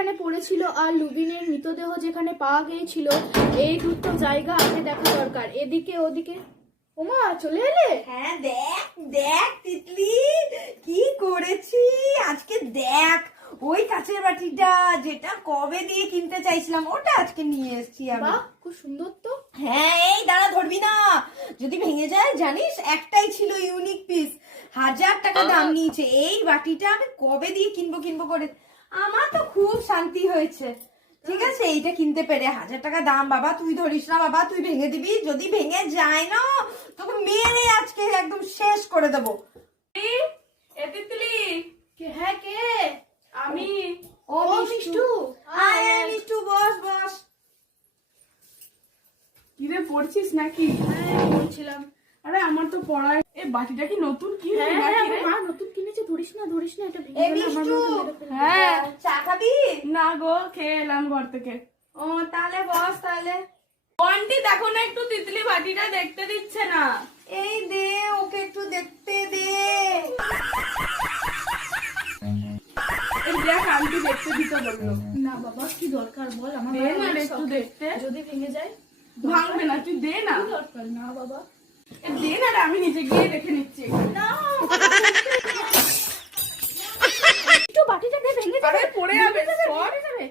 যেখানে পড়েছিল আর লুবিনের মৃতদেহ যেখানে পাওয়া গিয়েছিল, এই দুটো জায়গা আগে দেখা দরকার। এদিকে ওদিকে। ওমা চলে এলে? হ্যাঁ দেখ দেখ তিতলি কি করেছি আজকে। দেখ ওই কাঁচের বাটিটা যেটা কবে দিয়ে কিনতে চাইছিলাম, ওটা আজকে নিয়ে এসেছি আমি। বাহ, খুব সুন্দর তো। হ্যাঁ এই দাঁড়া, ধরবি না, যদি ভেঙে যায় জানিস। একটাই ছিল ইউনিক পিস, 1000 টাকা দাম নিয়েছে। এই বাটিটা আমি কবে দিয়ে কিনবো করে, আমার তো খুব শান্তি হয়েছে। ঠিক আছে, এইটা কিনতে পেরে। 1000 টাকা দাম বাবা, তুই ধরিস না বাবা, তুই ভেঙে দিবি। যদি ভেঙে যায় না তোকে মেরে আজকে একদম শেষ করে দেবো। হ্যাঁ কে? আমি। ও মিষ্টু। আয় আয় মিষ্টু, বস বস। কিরে পড়ছিস নাকি? হ্যাঁ বলছিলাম। আরে আমার তো পড়ায়। এই বাটিটা কি নতুন কি? হ্যাঁ মা নতুন কিনেছে, ধরিস না এটা ভেঙে এ গেলে আমার মিষ্টু, মাকে মেরে ফেলবে। হ্যাঁ। চা খাবি? না গো, খেয়ে এলাম ঘর থেকে। ও তাহলে বস তাহলে। আন্টি দেখো না একটু, তিতলি বাটিটা দেখতে দিচ্ছে না। এই দে ওকে একটু দেখতে দে। এই দেখ আন্টি দেখতে দিতে বললো। না বাবা, কি দরকার বল, আমার দে না রে একটু দেখতে। যদি ভেঙে যায়? ভাঙবে না, তুই দে না। কি দরকার? না বাবা। এ দে না রে, আমি নিচে গিয়ে দেখে নিচ্ছি। না একটু বাটিটা দে, ভেঙে যাবে। আরে পড়ে যাবে, ভেঙে সর। যাবে।